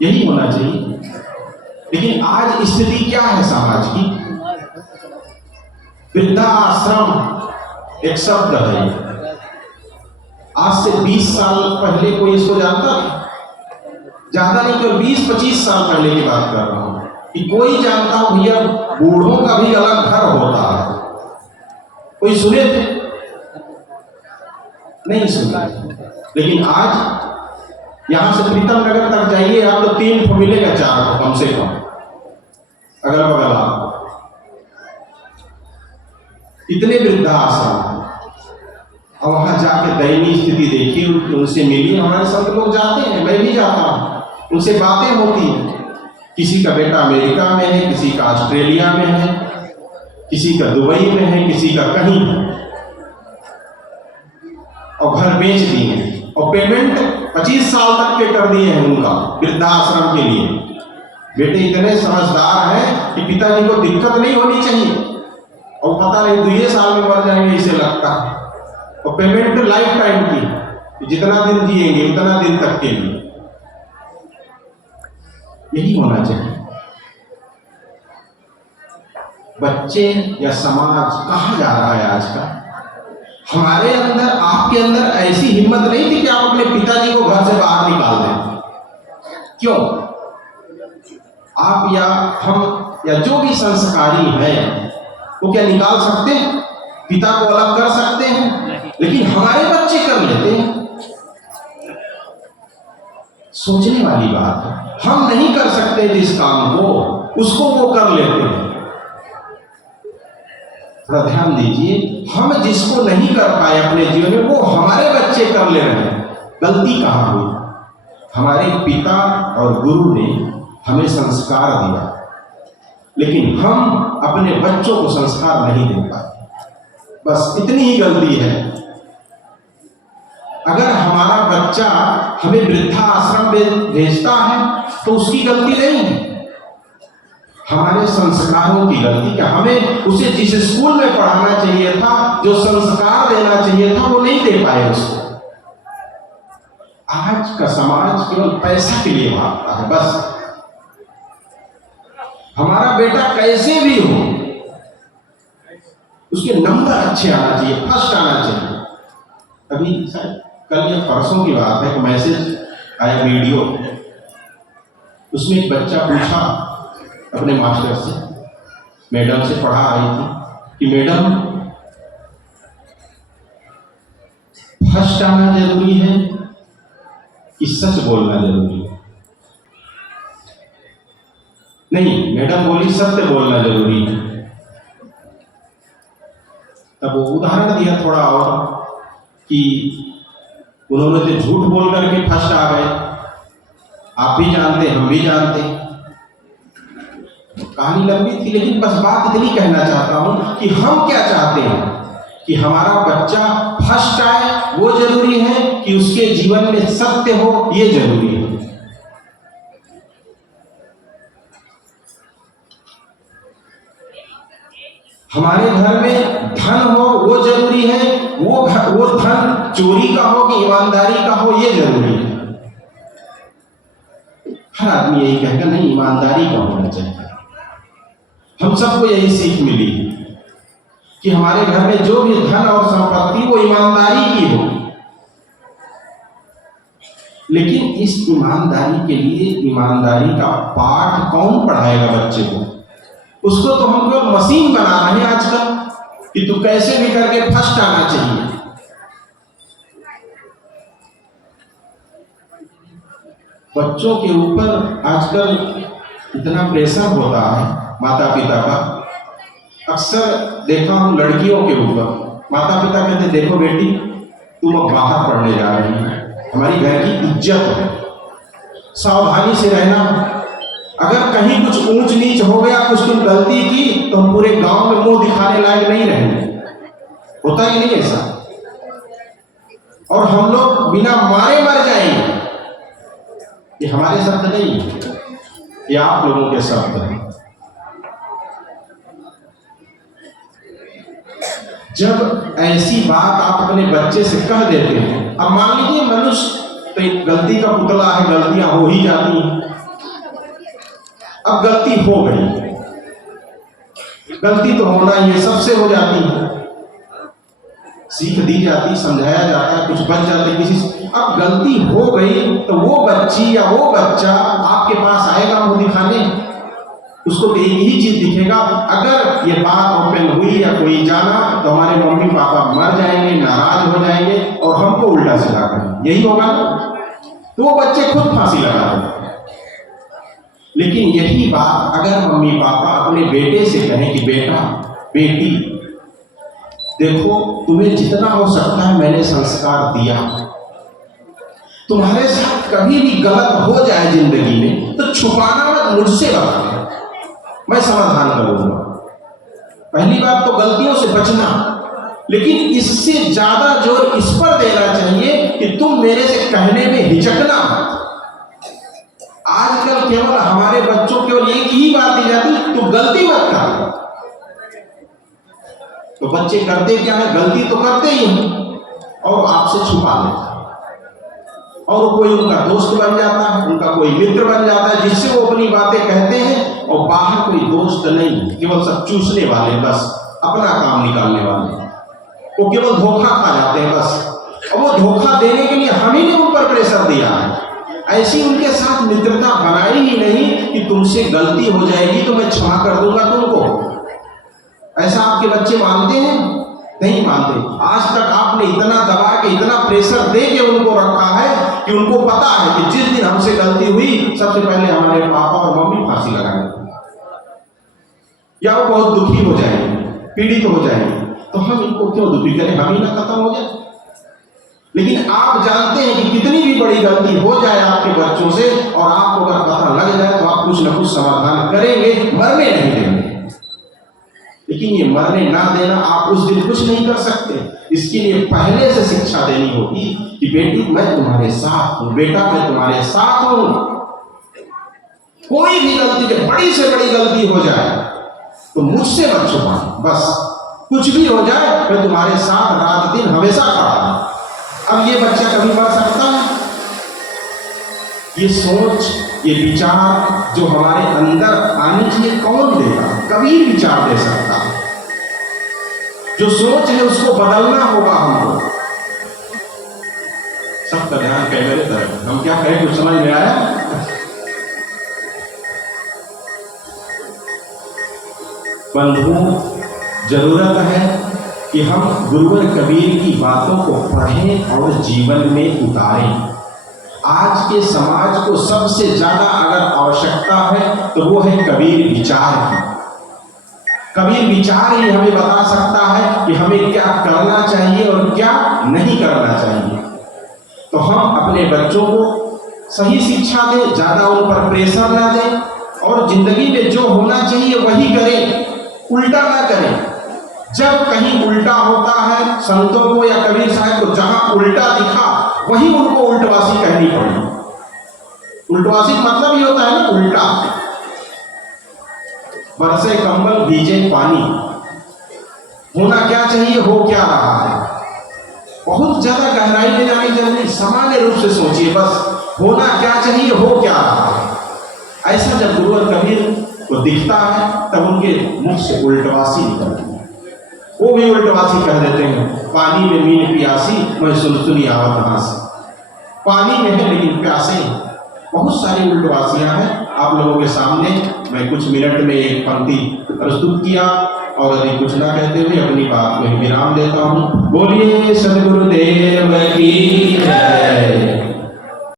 यही होना चाहिए। लेकिन आज स्थिति क्या है समाज की? वृद्धाश्रम एक शब्द है। आज से 20 साल पहले कोई इसको जानता था? ज्यादा नहीं तो 20-25 साल पहले की बात कर रहा हूं कि कोई जानता हो भैया बूढ़ों का भी अलग घर होता है? कोई सुने थे? नहीं सुने। लेकिन आज यहां से प्रीतम नगर तक जाइए आप तो 3 ठो मिलेगा, 4 ठो कम से कम अगल बगल आप। इतने वृद्धाश्रम, और वहां जाके दयनीय स्थिति देखिए, उनसे मिलिए। हमारे संत लोग जाते हैं, मैं भी जाता हूं, उनसे बातें होती हैं। किसी का बेटा अमेरिका में है, किसी का ऑस्ट्रेलिया में है, किसी का दुबई में है, किसी का कहीं है, और घर बेच दिए और पेमेंट 25 साल तक के कर दिए हैं उनका वृद्धाश्रम के लिए। बेटे इतने समझदार हैं कि पिताजी को दिक्कत नहीं होनी चाहिए, और पता नहीं 2 साल में मर जाएंगे इसे लगता है। और पेमेंट लाइफ टाइम की, जितना दिन जिएंगे उतना दिन तक के लिए। यही होना चाहिए। बच्चे या समाज कहां जा रहा है आज का? हमारे अंदर, आपके अंदर ऐसी हिम्मत नहीं थी कि आप अपने पिताजी को घर से बाहर निकाल दें। क्यों? आप या हम या जो भी संस्कारी हैं वो क्या निकाल सकते हैं? पिता को अलग कर सकते हैं? लेकिन हमारे बच्चे कर लेते हैं। सोचने वाली बात है। हम नहीं कर सकते जिस काम को, उसको वो कर लेते हैं। थोड़ा ध्यान दीजिए, हम जिसको नहीं कर पाए अपने जीवन में, वो हमारे बच्चे कर ले रहे हैं। गलती कहां हुई? हमारे पिता और गुरु ने हमें संस्कार दिया, लेकिन हम अपने बच्चों को संस्कार नहीं दे पाए। बस इतनी ही गलती है। अगर हमारा बच्चा हमें वृद्धाश्रम में भेजता है तो उसकी गलती नहीं है, हमारे संस्कारों की गलती। क्या हमें उसे जिस स्कूल में पढ़ाना चाहिए था, जो संस्कार देना चाहिए था, वो नहीं दे पाए उसको। आज का समाज केवल पैसा के लिए भागता है। बस हमारा बेटा कैसे भी हो, उसके नंबर अच्छे आना चाहिए, फर्स्ट आना चाहिए। अभी कल या परसों की बात है कि मैसेज आया वीडियो, उसमें एक बच्चा पूछा अपने मास्टर से, मैडम से पढ़ा आई थी कि मैडम फर्स्ट आना जरूरी है कि सच बोलना जरूरी है? नहीं, मैडम बोली सत्य बोलना जरूरी है। तब वो उदाहरण दिया थोड़ा और कि उन्होंने तो झूठ बोल करके फर्स्ट आ गए। आप भी जानते, हम भी जानते। कहानी लंबी थी, लेकिन बस बात इतनी कहना चाहता हूं कि हम क्या चाहते हैं कि हमारा बच्चा फर्स्ट आए, वो जरूरी है कि उसके जीवन में सत्य हो, ये जरूरी है। हमारे घर में धन हो, वो जरूरी है। वो धन चोरी का हो कि ईमानदारी का हो, ये जरूरी है। हर आदमी यही कहेगा नहीं, ईमानदारी का होना चाहिए। हम सबको यही सीख मिली कि हमारे घर में जो भी धन और संपत्ति वो ईमानदारी की हो। लेकिन इस ईमानदारी के लिए ईमानदारी का पाठ कौन पढ़ाएगा बच्चे को? उसको तो हम लोग मशीन बना रहे हैं आजकल कि तू कैसे भी करके फर्स्ट आना चाहिए। बच्चों के ऊपर आजकल इतना प्रेशर होता है माता पिता का। अक्सर देखा हूं लड़कियों के ऊपर, माता पिता कहते देखो बेटी तुम अब बाहर पढ़ने जा रही है, हमारी घर की इज्जत है, सावधानी से रहना। अगर कहीं कुछ ऊंच नीच हो गया, कुछ तुम गलती की, तो हम पूरे गांव में मुंह दिखाने लायक नहीं रहेंगे। होता ही नहीं ऐसा, और हम लोग बिना मारे मर जाएंगे। ये हमारे शब्द नहीं है, ये आप लोगों के शब्द हैं। जब ऐसी बात आप अपने बच्चे से कह देते हैं, अब मान लीजिए मनुष्य तो एक गलती का पुतला है, गलतियां हो ही जाती हैं। अब गलती हो गई, गलती तो होना ही है, सबसे हो जाती है, सीख दी जाती, समझाया जाता है, कुछ बच जाते किसी से। अब गलती हो गई तो वो बच्ची या वो बच्चा आपके पास आएगा मुंह दिखाने, उसको तो एक ही चीज दिखेगा, अगर ये बात ओपन हुई या कोई जाना तो हमारे मम्मी पापा मर जाएंगे, नाराज हो जाएंगे और हमको उल्टा सीधा करेंगे, यही होगा ना। तो वो बच्चे खुद फांसी लगा देंगे। लेकिन यही बात अगर मम्मी पापा अपने बेटे से कहें कि बेटा बेटी देखो, तुम्हें जितना हो सकता है मैंने संस्कार दिया, तुम्हारे साथ कभी भी गलत हो जाए जिंदगी में तो छुपाना मत, मुझसे बताना, मैं समाधान करूंगा। पहली बात तो गलतियों से बचना, लेकिन इससे ज्यादा जोर इस पर देना चाहिए कि तुम मेरे से कहने में हिचकना। आजकल केवल हमारे बच्चों केवल एक ही बात दी जाती, तू गलती मत कर। तो बच्चे करते क्या है, गलती तो करते ही हैं और आपसे छुपा लेते हैं, और कोई उनका दोस्त बन जाता है, उनका कोई मित्र बन जाता है जिससे वो अपनी बातें कहते हैं, और बाहर कोई दोस्त नहीं, केवल सब चूसने वाले, बस अपना काम निकालने वाले, वो केवल धोखा खा जाते हैं बस। और वो धोखा देने के लिए हम ही ने उन पर प्रेशर दिया है, ऐसी उनके साथ मित्रता बनाई ही नहीं कि तुमसे गलती हो जाएगी तो मैं क्षमा कर दूंगा तुमको। ऐसा आपके बच्चे मानते हैं? नहीं मानते। आज तक आपने इतना दबा के, इतना प्रेशर दे के उनको रखा है कि उनको पता है कि जिस दिन हमसे गलती हुई सबसे पहले हमारे पापा और मम्मी फांसी लगाएंगे, या वो बहुत दुखी हो जाएंगे, पीड़ित हो जाएंगे, तो हम इनको क्यों दुखी करें, हम ही ना खत्म हो जाए। लेकिन आप जानते हैं कि कितनी भी बड़ी गलती हो जाए आपके बच्चों से और आपको अगर पता लग जाए तो आप कुछ न कुछ समाधान करेंगे, मरने नहीं देंगे। लेकिन ये मरने ना देना आप उस दिन कुछ नहीं कर सकते, इसके लिए पहले से शिक्षा देनी होगी कि बेटी मैं तुम्हारे साथ हूं, बेटा मैं तुम्हारे साथ हूं। कोई भी गलती, बड़ी से बड़ी गलती हो जाए तो मुझसे मत छुपाना, बस कुछ भी हो जाए मैं तुम्हारे साथ रात दिन हमेशा खड़ा हूं। अब ये बच्चा कभी मर सकता है? ये सोच, ये विचार जो हमारे अंदर आनी चाहिए कौन देगा? कभी विचार दे सकता है। जो सोच है उसको बदलना होगा हमको। सबका ध्यान कैमरे तरफ, हम क्या कहें कुछ समझ में आया? बंधुओं, जरूरत है कि हम गुरुवर कबीर की बातों को पढ़ें और जीवन में उतारें। आज के समाज को सबसे ज्यादा अगर आवश्यकता है तो वो है कबीर विचार की। कबीर विचार ही हमें बता सकता है कि हमें क्या करना चाहिए और क्या नहीं करना चाहिए। तो हम अपने बच्चों को सही शिक्षा दें, ज्यादा उन पर प्रेशर ना दें, और जिंदगी में जो होना चाहिए वही करें, उल्टा ना करें। जब कहीं उल्टा होता है, संतों को या कबीर साहब को जहां उल्टा दिखा वही उनको उल्टवासी कहनी पड़ी। उल्टवासी मतलब ही होता है ना उल्टा। बरसे कंबल भीजे पानी, होना क्या चाहिए हो क्या रहा है। बहुत ज्यादा गहराई में जाने की जरूरत, सामान्य रूप से सोचिए, बस होना क्या चाहिए हो क्या रहा है। ऐसा जब गुरुवर कबीर को दिखता है तब उनके मुख से उल्टवासी निकलती है। वो भी उल्टवासी कह देते हैं, पानी में मीन प्यासी मैं सुनसुनी आवत हासी। पानी में है लेकिन प्यासे हैं। बहुत सारी उल्टवासियां हैं। आप लोगों के सामने मैं कुछ मिनट में एक पंक्ति प्रस्तुत किया और अधिक कुछ ना कहते हुए अपनी बात में विराम देता हूँ। बोलिए सदगुरुदेव की जय।